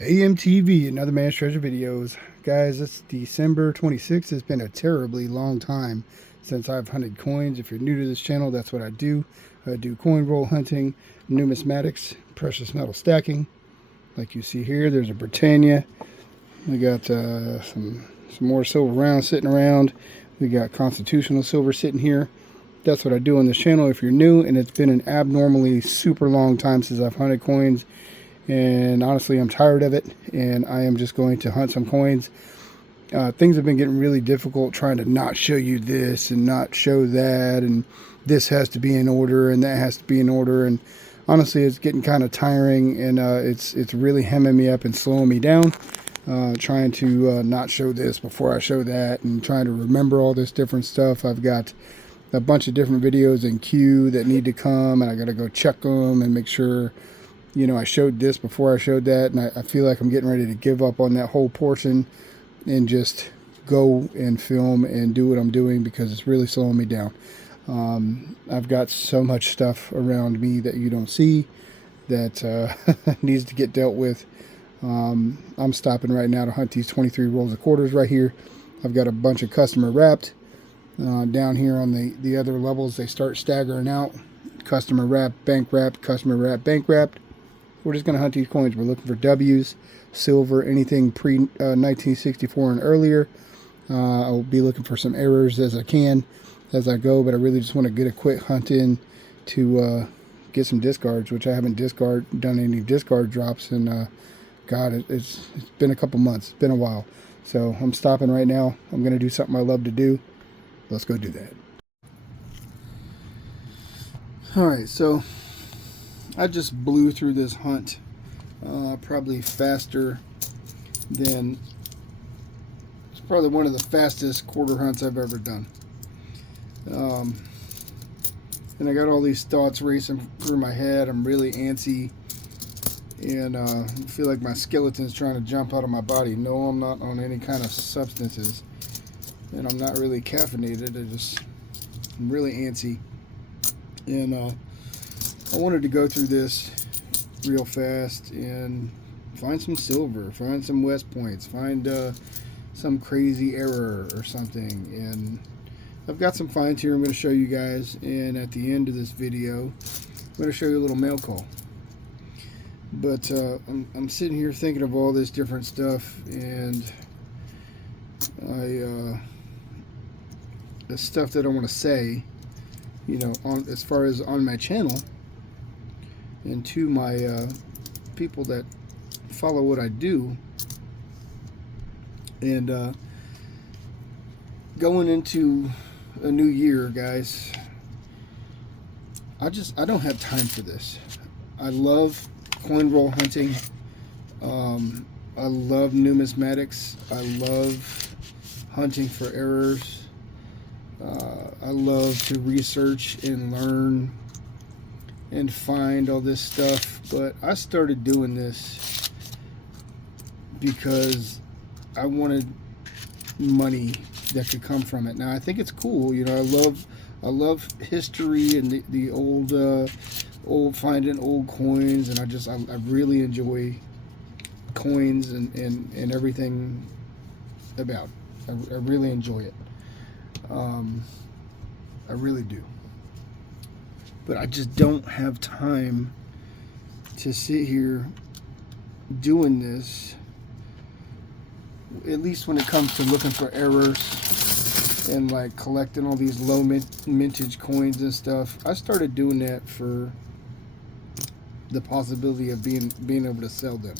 A.M.T.V, another man's treasure videos. Guys, it's December 26th. It's been a terribly long time since I've hunted coins. If you're new to this channel, that's what I do. I do coin roll hunting, numismatics, precious metal stacking. Like you see here, there's a Britannia. We got some more silver rounds sitting around. We got constitutional silver sitting here. That's what I do on this channel if you're new, and it's been an abnormally super long time since I've hunted coins. And honestly, I'm tired of it, and I am just going to hunt some coins. Things have been getting really difficult trying to not show you this and not show that, and this has to be in order and that has to be in order. And honestly, it's getting kind of tiring, and it's really hemming me up and slowing me down. Trying to not show this before I show that, and trying to remember all this different stuff. I've got a bunch of different videos in queue that need to come, and I got to go check them and make sure, you know, I showed this before I showed that, and I feel like I'm getting ready to give up on that whole portion and just go and film and do what I'm doing because it's really slowing me down. I've got so much stuff around me that you don't see that needs to get dealt with. I'm stopping right now to hunt these 23 rolls of quarters right here. I've got a bunch of customer wrapped. Down here on the other levels, they start staggering out. Customer wrapped, bank wrapped, customer wrapped, bank wrapped. We're just going to hunt these coins. We're looking for W's, silver, anything pre-1964 and earlier. I'll be looking for some errors as I can as I go, but I really just want to get a quick hunt in to get some discards, which I haven't done any discard drops in, God, it's been a couple months. It's been a while. So I'm stopping right now. I'm going to do something I love to do. Let's go do that. All right, so I just blew through this hunt probably faster than, it's probably one of the fastest quarter hunts I've ever done. And I got all these thoughts racing through my head. I'm really antsy, and I feel like my skeleton's trying to jump out of my body. No, I'm not on any kind of substances, and I'm not really caffeinated. I'm really antsy, and I wanted to go through this real fast and find some silver, find some West Points, find some crazy error or something. And I've got some finds here I'm going to show you guys, and at the end of this video I'm going to show you a little mail call. But I'm sitting here thinking of all this different stuff, and the stuff that I want to say, you know, on as far as on my channel and to my people that follow what I do. And going into a new year, guys, I don't have time for this. I love coin roll hunting. I love numismatics. I love hunting for errors. I love to research and learn and find all this stuff, but I started doing this because I wanted money that could come from it. Now I think it's cool, you know. I love history and the old finding old coins, and I really enjoy coins and everything about it. I really enjoy it. I really do. But I just don't have time to sit here doing this, at least when it comes to looking for errors and like collecting all these low mintage coins and stuff. I started doing that for the possibility of being able to sell them.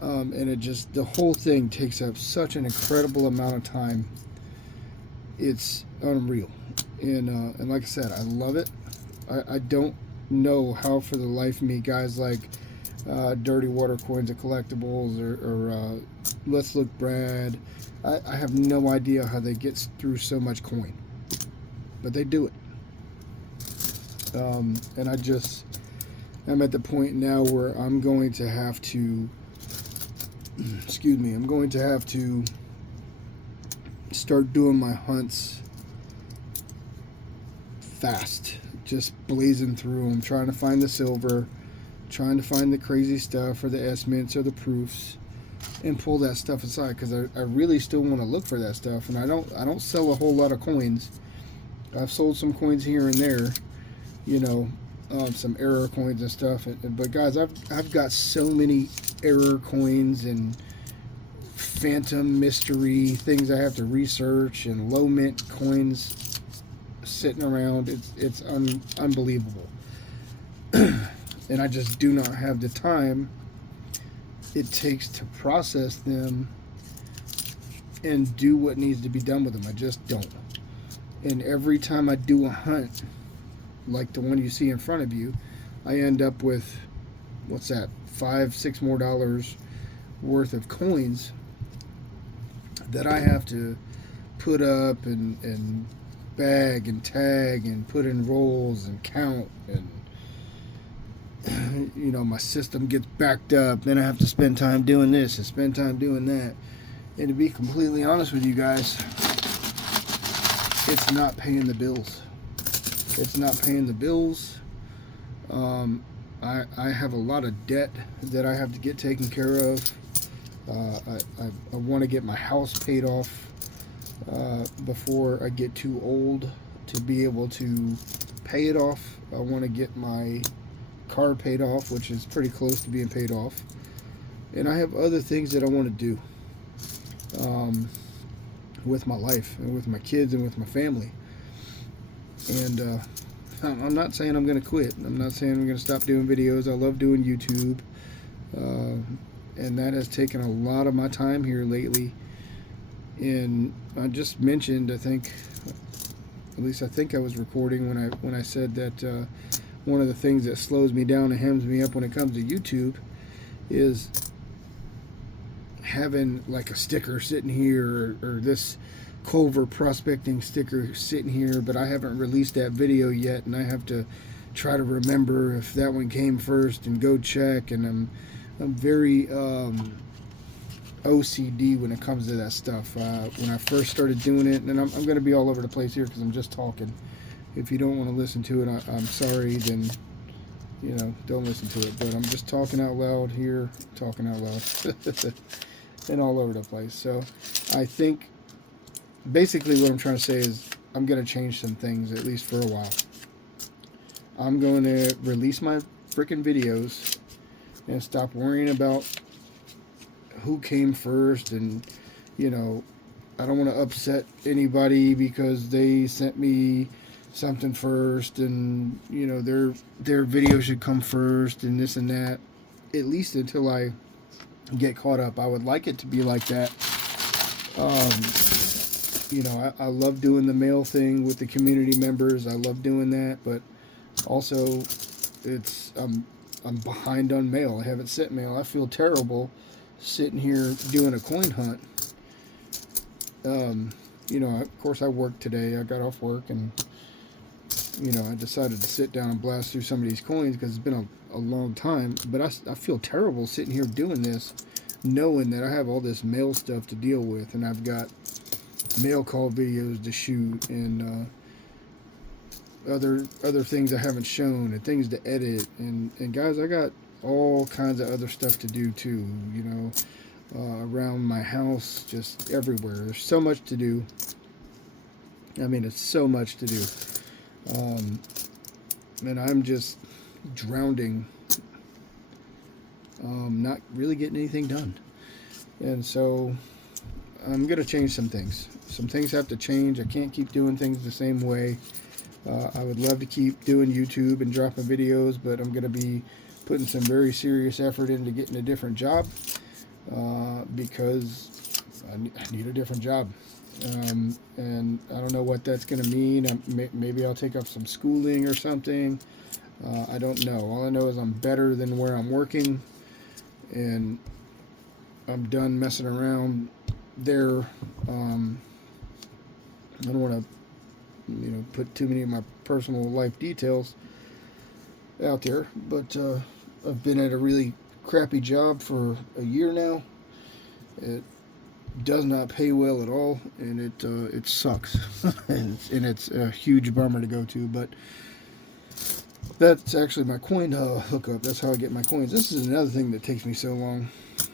And it just, the whole thing takes up such an incredible amount of time. It's unreal. And like I said, I love it. I don't know how for the life of me guys like Dirty Water Coins and Collectibles or Let's Look Brad, I have no idea how they get through so much coin, but they do it. And I'm at the point now where I'm going to have to I'm going to have to start doing my hunts fast, just blazing through them, trying to find the silver, trying to find the crazy stuff or the S-mints or the proofs and pull that stuff aside, because I really still want to look for that stuff. And I don't sell a whole lot of coins. I've sold some coins here and there, you know, some error coins and stuff. But guys, I've got so many error coins and phantom mystery things I have to research, and low mint coins sitting around. It's unbelievable. And I just do not have the time it takes to process them and do what needs to be done with them. I just don't. And every time I do a hunt like the one you see in front of you, I end up with, what's that, $5-6 more worth of coins that I have to put up and bag and tag and put in rolls and count. And you know, my system gets backed up, then I have to spend time doing this and spend time doing that. And to be completely honest with you guys, it's not paying the bills. It's not paying the bills. I have a lot of debt that I have to get taken care of. I want to get my house paid off before I get too old to be able to pay it off. I want to get my car paid off, which is pretty close to being paid off. And I have other things that I want to do with my life and with my kids and with my family. And I'm not saying I'm going to quit. I'm not saying I'm going to stop doing videos. I love doing YouTube. And that has taken a lot of my time here lately. And I just mentioned, I think I was recording when I said that one of the things that slows me down and hems me up when it comes to YouTube is having like a sticker sitting here, or this Culver prospecting sticker sitting here, but I haven't released that video yet, and I have to try to remember if that one came first and go check. And I'm very OCD when it comes to that stuff. When I first started doing it, and I'm going to be all over the place here because I'm just talking. If you don't want to listen to it, I'm sorry, then, you know, don't listen to it. But I'm just talking out loud here, talking out loud, and all over the place. So I think basically what I'm trying to say is I'm going to change some things, at least for a while. I'm going to release my freaking videos and stop worrying about who came first. And, you know, I don't want to upset anybody because they sent me something first, and, you know, their video should come first and this and that, at least until I get caught up. I would like it to be like that. You know, I love doing the mail thing with the community members. I love doing that, but also I'm behind on mail. I haven't sent mail. I feel terrible sitting here doing a coin hunt. You know, of course I worked today. I got off work, and, you know, I decided to sit down and blast through some of these coins because it's been a long time. But I feel terrible sitting here doing this, knowing that I have all this mail stuff to deal with, and I've got mail call videos to shoot, and other things I haven't shown, and things to edit, and guys, I got all kinds of other stuff to do too, you know, around my house, just everywhere. There's so much to do. I mean, it's so much to do. And I'm just drowning, not really getting anything done. And so I'm going to change some things. Some things have to change. I can't keep doing things the same way. I would love to keep doing YouTube and dropping videos, but I'm going to be putting some very serious effort into getting a different job, because I need a different job. And I don't know what that's going to mean. Maybe I'll take up some schooling or something. I don't know. All I know is I'm better than where I'm working, and I'm done messing around there. I don't want to, you know, put too many of my personal life details out there, but I've been at a really crappy job for a year now. It does not pay well at all, and it sucks. and it's a huge bummer to go to, but That's actually my coin hookup. That's how I get my coins. This is another thing that takes me so long,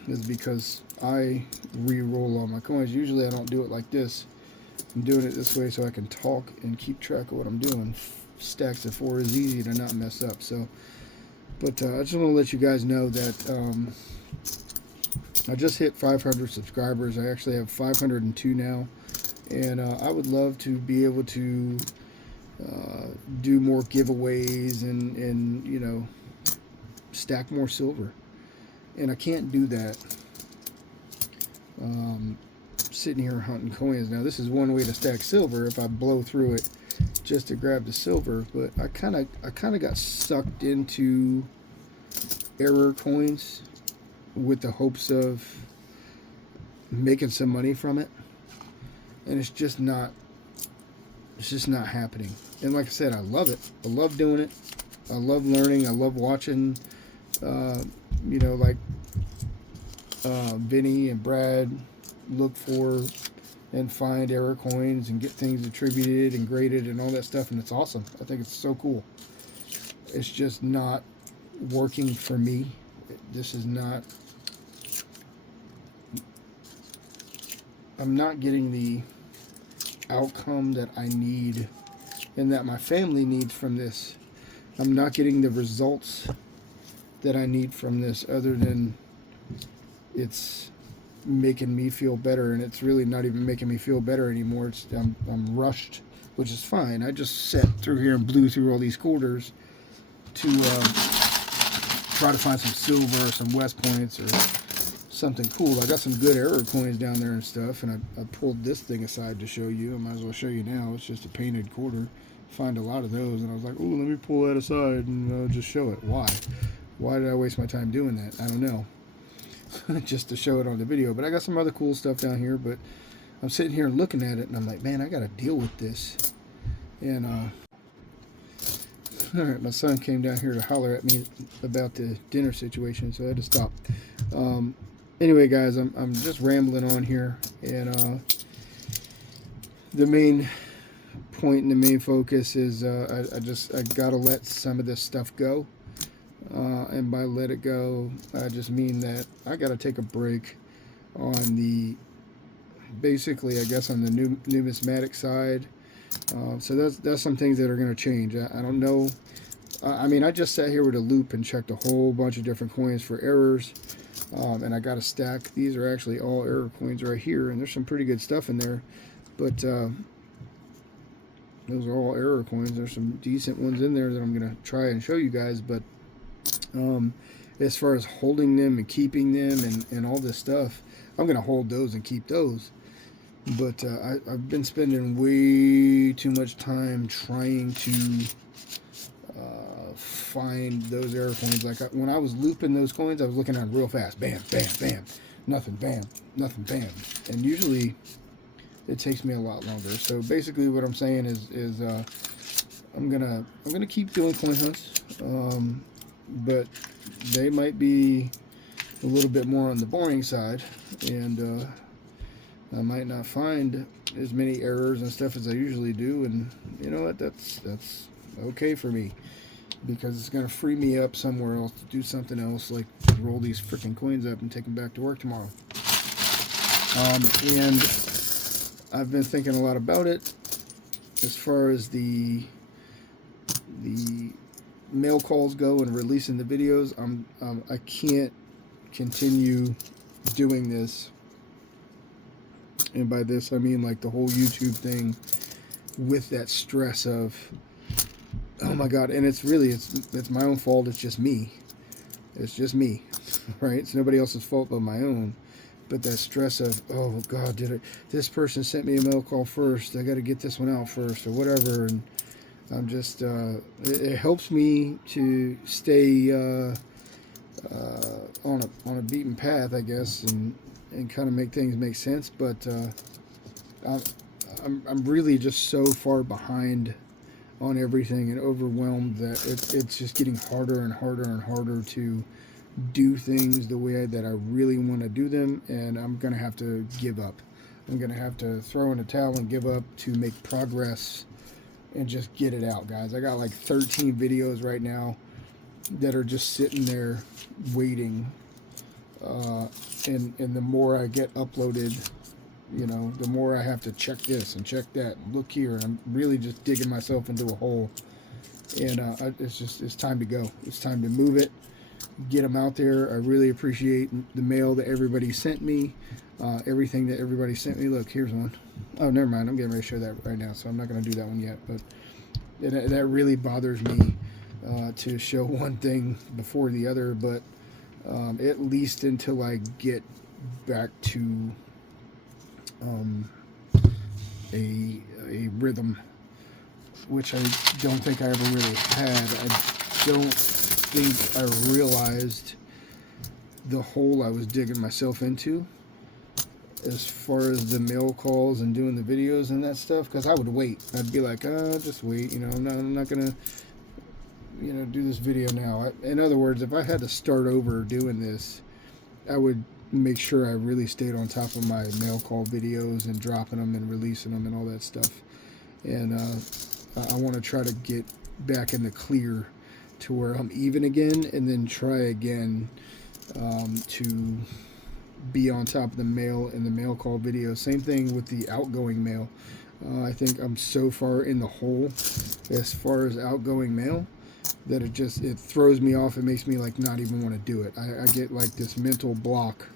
is because I re-roll all my coins. Usually I don't do it like this. I'm doing it this way so I can talk and keep track of what I'm doing. Stacks of 4 is easy to not mess up. So, but I just want to let you guys know that I just hit 500 subscribers. I actually have 502 now, and I would love to be able to do more giveaways and you know, stack more silver. And I can't do that sitting here hunting coins. Now this is one way to stack silver if I blow through it just to grab the silver, but I kind of got sucked into error coins with the hopes of making some money from it, and it's just not happening. And like I said, I love it. I love doing it. I love learning. I love watching you know, like Vinny and Brad look for and find error coins and get things attributed and graded and all that stuff, and it's awesome. I think it's so cool. It's just not working for me. This is not, I'm not getting the outcome that I need and that my family needs from this. I'm not getting the results that I need from this, other than it's making me feel better, and it's really not even making me feel better anymore. I'm rushed, which is fine. I just sat through here and blew through all these quarters to try to find some silver or some West Points or something cool. I got some good error coins down there and stuff, and I pulled this thing aside to show you. I might as well show you now. It's just a painted quarter. Find a lot of those, and I was like, oh, let me pull that aside and just show it. Why did I waste my time doing that? I don't know. Just to show it on the video. But I got some other cool stuff down here, but I'm sitting here looking at it and I'm like, man, I gotta deal with this. And all right, my son came down here to holler at me about the dinner situation, so I had to stop. Anyway, guys, I'm just rambling on here, and the main point and the main focus is I gotta let some of this stuff go. And by let it go, I just mean that I got to take a break on the, basically, I guess, on the numismatic side. So that's some things that are going to change. I don't know. I mean, I just sat here with a loop and checked a whole bunch of different coins for errors. And I got a stack. These are actually all error coins right here, and there's some pretty good stuff in there. But those are all error coins. There's some decent ones in there that I'm going to try and show you guys, but as far as holding them and keeping them and all this stuff, I'm going to hold those and keep those. But I've been spending way too much time trying to find those error coins. Like when I was looping those coins, I was looking at them real fast. Bam, bam, bam. Nothing, bam. Nothing, bam. And usually it takes me a lot longer. So basically what I'm saying is I'm gonna keep doing coin hunts. But they might be a little bit more on the boring side, and I might not find as many errors and stuff as I usually do, and you know what, that's okay for me, because it's going to free me up somewhere else to do something else, like roll these freaking coins up and take them back to work tomorrow. And I've been thinking a lot about it as far as the mail calls go and releasing the videos. I can't continue doing this, and by this I mean like the whole YouTube thing, with that stress of, oh my god. And it's my own fault. It's just me, right? It's nobody else's fault but my own. But that stress of, oh god, this person sent me a mail call first, I got to get this one out first, or whatever. And I'm just, it helps me to stay on a beaten path, I guess, and kind of make things make sense. But I'm really just so far behind on everything and overwhelmed that it's just getting harder and harder and harder to do things the way that I really want to do them, and I'm gonna have to give up. I'm gonna have to throw in a towel and give up to make progress and just get it out, guys. I got like 13 videos right now that are just sitting there waiting. And the more I get uploaded, you know, the more I have to check this and check that. Look here, I'm really just digging myself into a hole. And it's time to go. It's time to move it, get them out there. I really appreciate the mail that everybody sent me, everything that everybody sent me. Look, here's one. Oh, never mind. I'm getting ready to show that right now, so I'm not going to do that one yet. But that really bothers me to show one thing before the other. But at least until I get back to a rhythm, which I don't think I ever really had. I don't think I realized the hole I was digging myself into as far as the mail calls and doing the videos and that stuff, because I would wait. I'd be like, just wait, you know, I'm not gonna, you know, do this video now. In other words, if I had to start over doing this, I would make sure I really stayed on top of my mail call videos and dropping them and releasing them and all that stuff. And I want to try to get back in the clear to where I'm even again, and then try again to be on top of the mail and the mail call video. Same thing with the outgoing mail. I think I'm so far in the hole as far as outgoing mail that it throws me off. It makes me like not even want to do it. I get like this mental block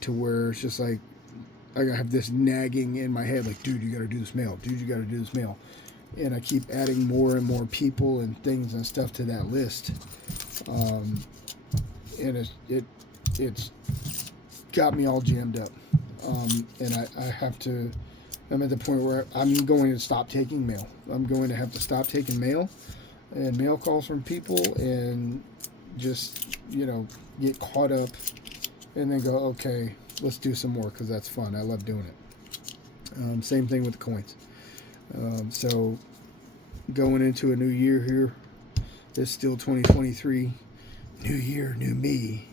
to where it's just like I have this nagging in my head, like, dude, you got to do this mail. Dude, you got to do this mail. And I keep adding more and more people and things and stuff to that list. And it's got me all jammed up. And I have to, I'm at the point where I'm going to stop taking mail. I'm going to have to stop taking mail and mail calls from people and just, you know, get caught up and then go, okay, let's do some more, because that's fun. I love doing it. Same thing with the coins. So going into a new year here, it's still 2023. New year, new me.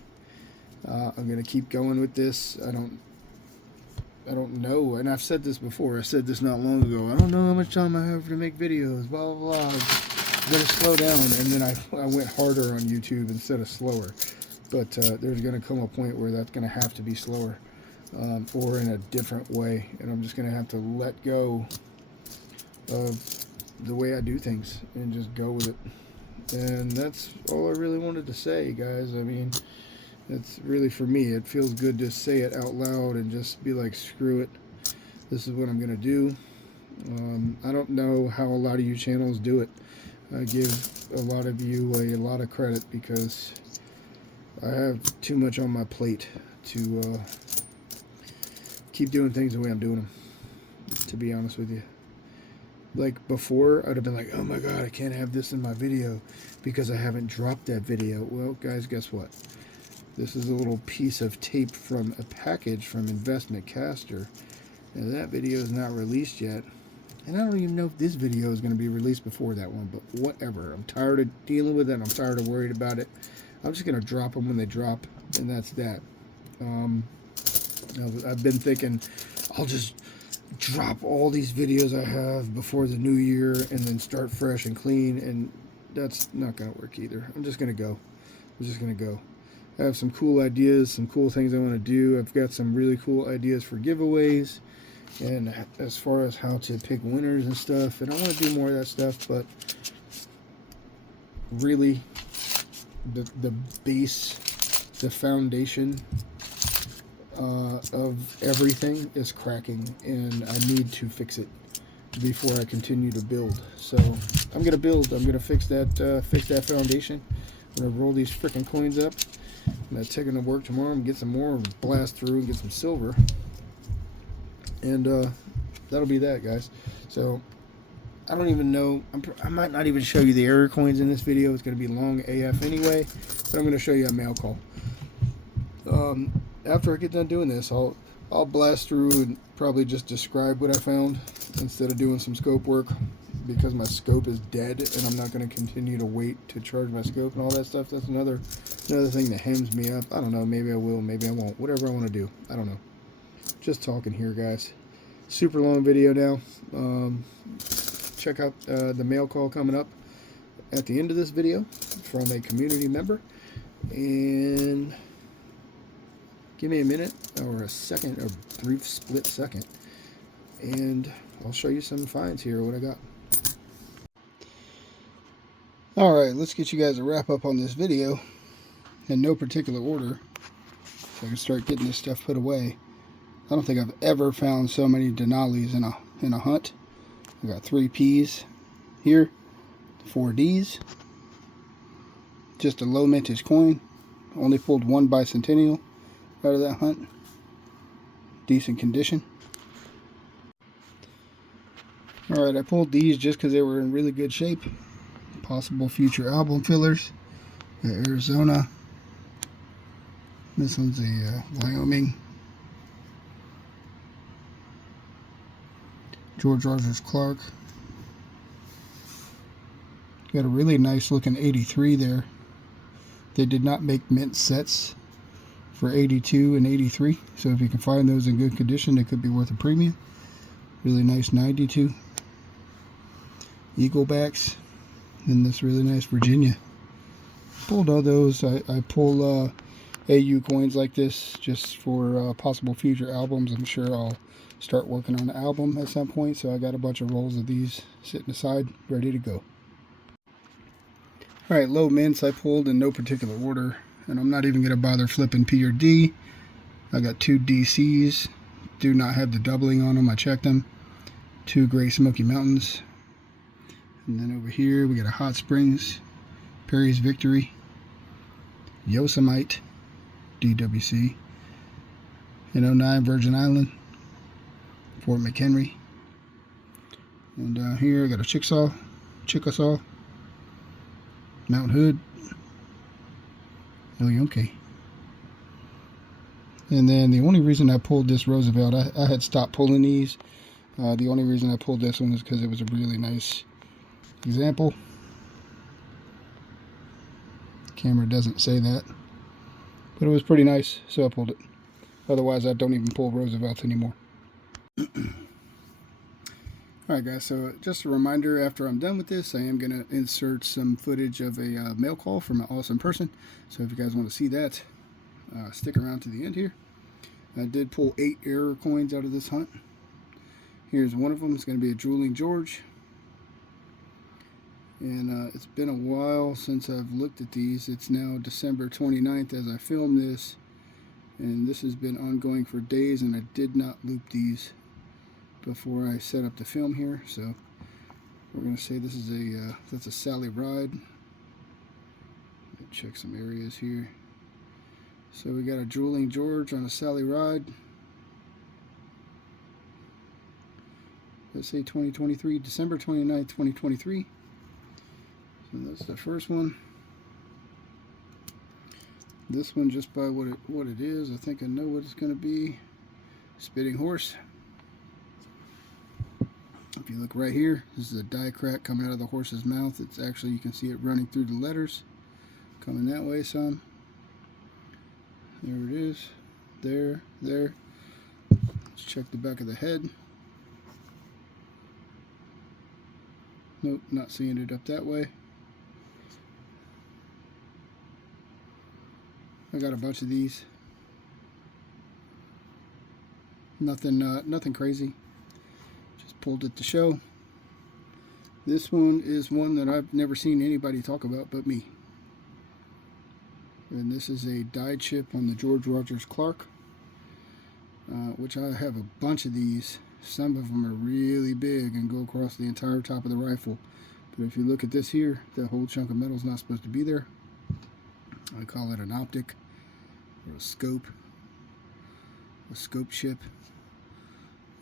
I'm gonna keep going with this. I don't know, and I've said this before. I said this not long ago. I don't know how much time I have to make videos. Blah blah blah. I'm gonna slow down, and then I went harder on YouTube instead of slower. But there's gonna come a point where that's gonna have to be slower, or in a different way, and I'm just gonna have to let go of the way I do things and just go with it. And that's all I really wanted to say, guys. I mean, it's really, for me, it feels good to say it out loud and just be like, screw it, this is what I'm gonna do. I don't know how a lot of you channels do it. I give a lot of you a lot of credit, because I have too much on my plate to keep doing things the way I'm doing them, to be honest with you. Like before, I'd have been like, oh my god, I can't have this in my video because I haven't dropped that video. Well, guys, guess what? This is a little piece of tape from a package from Investment Caster. And that video is not released yet. And I don't even know if this video is going to be released before that one, but whatever. I'm tired of dealing with it. I'm tired of worried about it. I'm just going to drop them when they drop, and that's that. I've been thinking I'll just drop all these videos I have before the new year and then start fresh and clean, and that's not going to work either. I'm just going to go. I'm just going to go. I have some cool ideas, some cool things I want to do. I've got some really cool ideas for giveaways, and as far as how to pick winners and stuff, and I want to do more of that stuff, but really the base, the foundation of everything is cracking, and I need to fix it before I continue to build. So I'm gonna build. I'm gonna fix that foundation. I'm gonna roll these freaking coins up. I'm gonna take them to work tomorrow and get some more, blast through and get some silver, and that'll be that, guys. So I don't even know. I might not even show you the error coins in this video. It's gonna be long AF anyway, but I'm gonna show you a mail call. After I get done doing this, I'll blast through and probably just describe what I found instead of doing some scope work, because my scope is dead and I'm not going to continue to wait to charge my scope and all that stuff. That's another thing that hems me up. I don't know, maybe I will, maybe I won't, whatever I want to do. I don't know. Just talking here, guys. Super long video now. check out the mail call coming up at the end of this video from a community member. And give me a minute or a second, a brief split second, and I'll show you some finds here, what I got. Alright, let's get you guys a wrap up on this video in no particular order so I can start getting this stuff put away. I don't think I've ever found so many Denalis in a hunt. I got 3 P's here, 4 D's, just a low mintage coin. Only pulled 1 bicentennial out of that hunt. Decent condition. Alright, I pulled these just because they were in really good shape. Possible future album fillers. Arizona. This one's a Wyoming. George Rogers Clark. Got a really nice looking 83 there. They did not make mint sets for 82 and 83, so if you can find those in good condition, it could be worth a premium. Really nice 92 Eaglebacks, and this really nice Virginia. Pulled all those. I pull AU coins like this just for possible future albums. I'm sure I'll start working on an album at some point, so I got a bunch of rolls of these sitting aside ready to go. Alright, low mints I pulled in no particular order, and I'm not even going to bother flipping P or D. I got 2 DCs, do not have the doubling on them, I checked them. 2 Great Smoky Mountains. And then over here we got a Hot Springs, Perry's Victory, Yosemite, DWC, an 09 Virgin Island, Fort McHenry. And down here I got a Chickasaw, Mount Hood, Elionke. And then the only reason I pulled this Roosevelt, I had stopped pulling these. The only reason I pulled this one is because it was a really nice example. Camera doesn't say that, but it was pretty nice, so I pulled it. Otherwise, I don't even pull Roosevelts anymore. Alright guys, so just a reminder, after I'm done with this, I am going to insert some footage of a mail call from an awesome person. So if you guys want to see that, stick around to the end here. I did pull 8 error coins out of this hunt. Here's one of them. It's going to be a Drooling George. And it's been a while since I've looked at these. It's now December 29th as I film this. And this has been ongoing for days, and I did not loop these before I set up the film here, so we're going to say this is that's a Sally Ride. Check some areas here. So we got a Drooling George on a Sally Ride. Let's say 2023, December 29th, 2023. So that's the first one. This one, just by what it is, I think I know what it's going to be. Spitting Horse. If you look right here, this is a die crack coming out of the horse's mouth. It's actually, you can see it running through the letters, coming that way some. There it is. There. Let's check the back of the head. Nope, not seeing it up that way. I got a bunch of these. Nothing crazy. Pulled it to show. This one is one that I've never seen anybody talk about but me. And this is a die chip on the George Rogers Clark, which I have a bunch of these. Some of them are really big and go across the entire top of the rifle. But if you look at this here, that whole chunk of metal is not supposed to be there. I call it an optic or a scope chip.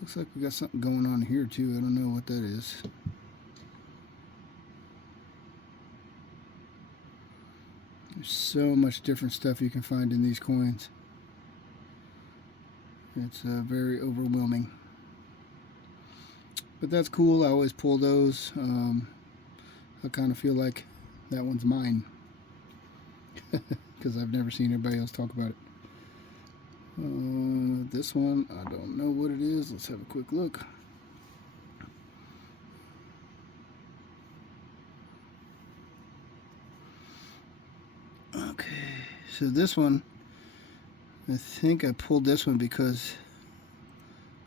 Looks like we got something going on here too. I don't know what that is. There's so much different stuff you can find in these coins. It's very overwhelming. But that's cool. I always pull those. I kind of feel like that one's mine. Because I've never seen anybody else talk about it. This one, I don't know what it is. Let's have a quick look. So this one, I think I pulled this one because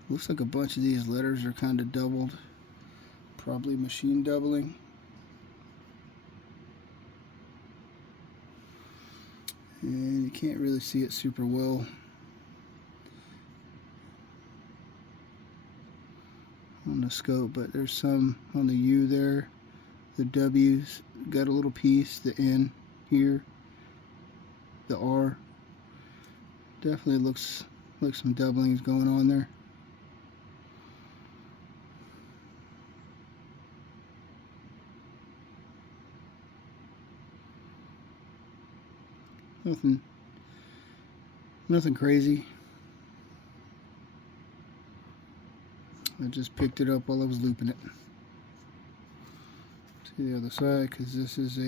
it looks like a bunch of these letters are kind of doubled. Probably machine doubling. And you can't really see it super well. On the scope, but there's some on the U there. The W's got a little piece, the N here, the R. Definitely looks like some doubling is going on there. Nothing crazy. I just picked it up while I was looping it. To the other side, because this is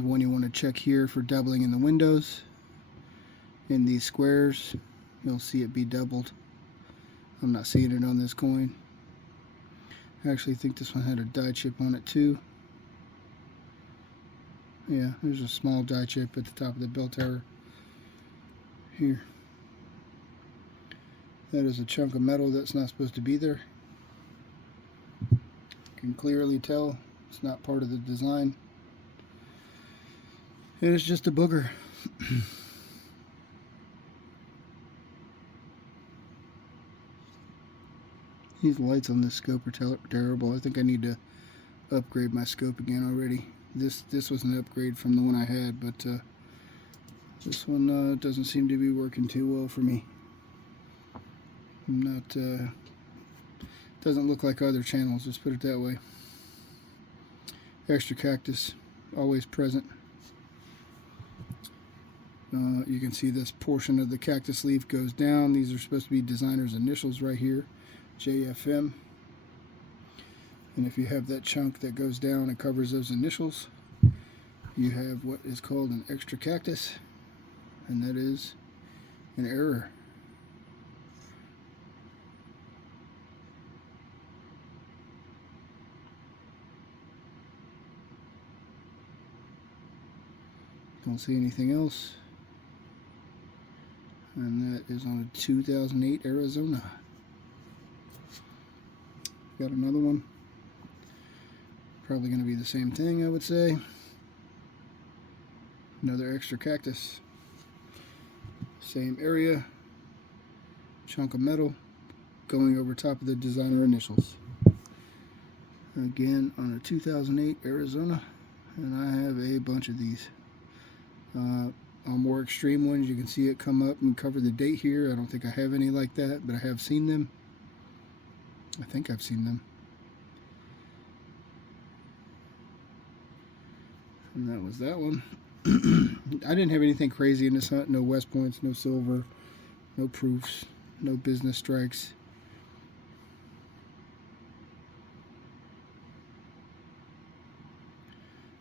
one you want to check here for doubling in the windows. In these squares, you'll see it be doubled. I'm not seeing it on this coin. I actually think this one had a die chip on it too. Yeah, there's a small die chip at the top of the bell tower here. That is a chunk of metal that's not supposed to be there. You can clearly tell it's not part of the design. It is just a booger. These lights on this scope are terrible. I think I need to upgrade my scope again already. This was an upgrade from the one I had, but this one doesn't seem to be working too well for me. I'm not. Doesn't look like other channels. Let's put it that way. Extra cactus, always present. You can see this portion of the cactus leaf goes down. These are supposed to be designer's initials right here, JFM. And if you have that chunk that goes down and covers those initials, you have what is called an extra cactus, and that is an error. Don't see anything else. And that is on a 2008 Arizona. Got another one. Probably going to be the same thing, I would say. Another extra cactus. Same area. Chunk of metal going over top of the designer initials. Again on a 2008 Arizona. And I have a bunch of these. On more extreme ones, you can see it come up and cover the date here. I don't think I have any like that, but I have seen them. I think I've seen them. And that was that one. I didn't have anything crazy in this hunt. No West Points, no silver, no proofs, no business strikes.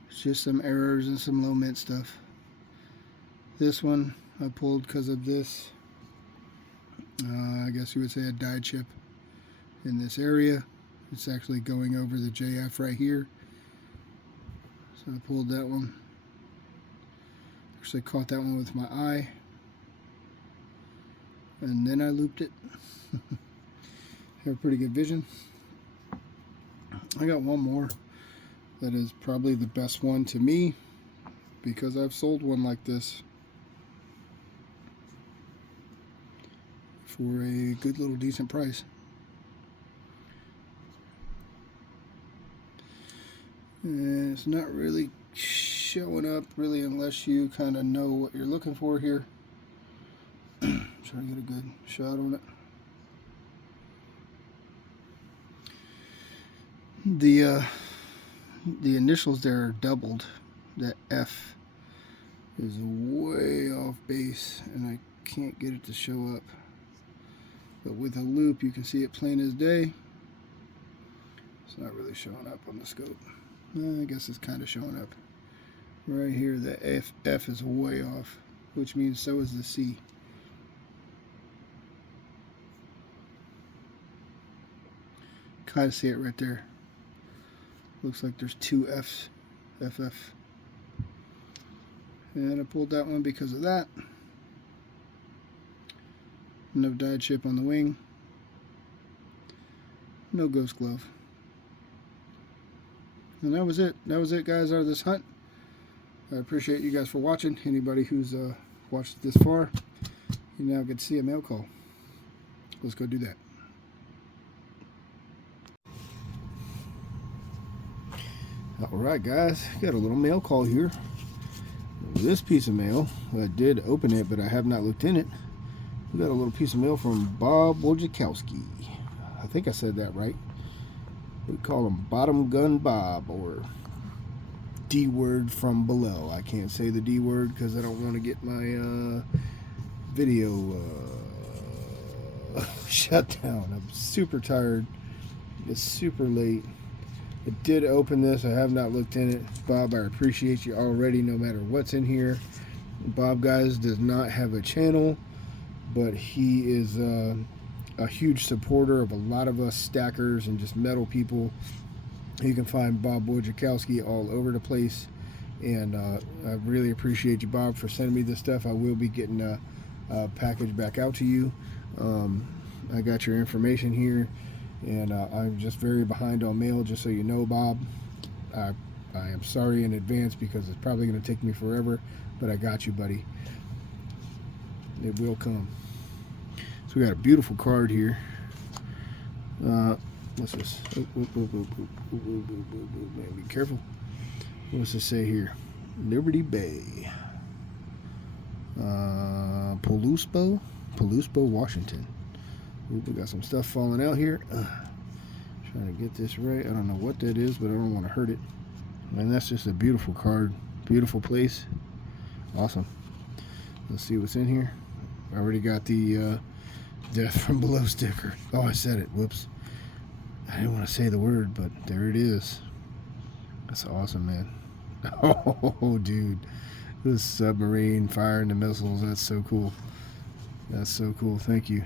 It's just some errors and some low mint stuff. This one I pulled because of this. I guess you would say a die chip in this area. It's actually going over the JF right here. So I pulled that one. Actually caught that one with my eye. And then I looped it. Have pretty good vision. I got one more that is probably the best one to me because I've sold one like this for a good little decent price. And it's not really showing up really unless you kind of know what you're looking for here. Try to get a good shot on it. The initials there are doubled. That F is way off base and I can't get it to show up. But with a loop you can see it plain as day. It's not really showing up on the scope. I guess it's kind of showing up. Right here the F is way off, which means so is the C. Kind of see it right there. Looks like there's two F's. FF. And I pulled that one because of that. No dyed chip on the wing. No ghost glove. And that was it. That was it, guys, out of this hunt. I appreciate you guys for watching. Anybody who's watched it this far, you now get to see a mail call. Let's go do that. Alright, guys, got a little mail call here. This piece of mail, I did open it, but I have not looked in it. We got a little piece of mail from Bob Wojciechowski. I think I said that right. We call him Bottom Gun Bob, or D word from below. I can't say the D word because I don't want to get my video shut down. I'm super tired. It's super late. I did open this. I have not looked in it. Bob, I appreciate you already, no matter what's in here. Bob, guys, does not have a channel, but he is a huge supporter of a lot of us stackers and just metal people. You can find Bob Wojciechowski all over the place, and I really appreciate you, Bob, for sending me this stuff. I will be getting a package back out to you. I got your information here, and I'm just very behind on mail, just so you know, Bob. I am sorry in advance because it's probably going to take me forever, but I got you, buddy. It will come. So we got a beautiful card here. What's this? Man, be careful. What's this say here? Liberty Bay. Palouspo, Washington. Ooh, we got some stuff falling out here. Trying to get this right. I don't know what that is, but I don't want to hurt it. And that's just a beautiful card. Beautiful place. Awesome. Let's see what's in here. I already got the Death from Below sticker. Oh, I said it. Whoops. I didn't want to say the word, but there it is. That's awesome, man. Oh, dude. This submarine firing the missiles. That's so cool. That's so cool. Thank you.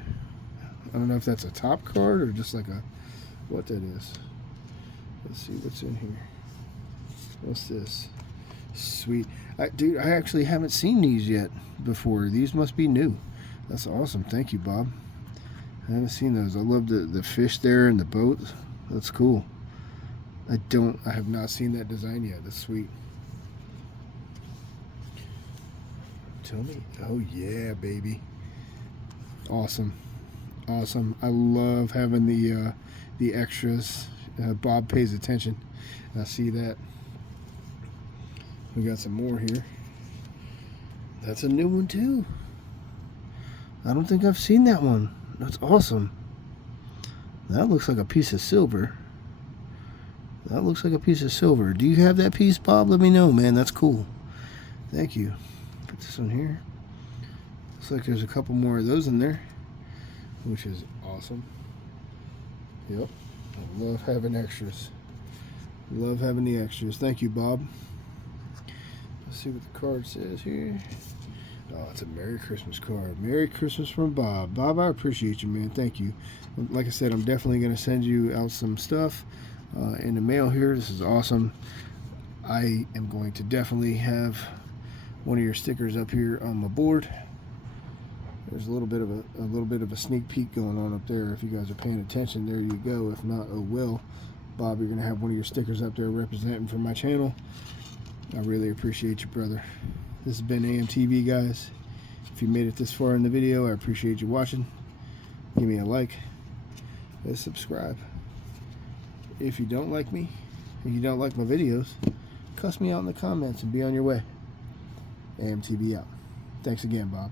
I don't know if that's a top card or just like a... what that is. Let's see what's in here. What's this? Sweet. Dude, I actually haven't seen these yet before. These must be new. That's awesome. Thank you, Bob. I haven't seen those. I love the fish there and the boat. That's cool. I have not seen that design yet. That's sweet. Tell me. Oh yeah, baby. Awesome. Awesome. I love having the extras. Bob pays attention. I see that. We got some more here. That's a new one too. I don't think I've seen that one. That's awesome. That looks like a piece of silver. That looks like a piece of silver. Do you have that piece, Bob? Let me know, man. That's cool. Thank you. Put this one here. Looks like there's a couple more of those in there, which is awesome. Yep. I love having extras. Love having the extras. Thank you, Bob. Let's see what the card says here. Oh, it's a Merry Christmas card. Merry Christmas from Bob. Bob, I appreciate you, man. Thank you. Like I said, I'm definitely going to send you out some stuff in the mail here. This is awesome. I am going to definitely have one of your stickers up here on my board. There's a little bit of a sneak peek going on up there. If you guys are paying attention, there you go. If not, oh well. Bob, you're going to have one of your stickers up there representing for my channel. I really appreciate you, brother. This has been A.M.T.V, guys. If you made it this far in the video, I appreciate you watching. Give me a like and subscribe. If you don't like me, if you don't like my videos, cuss me out in the comments and be on your way. A.M.T.V out. Thanks again, Bob.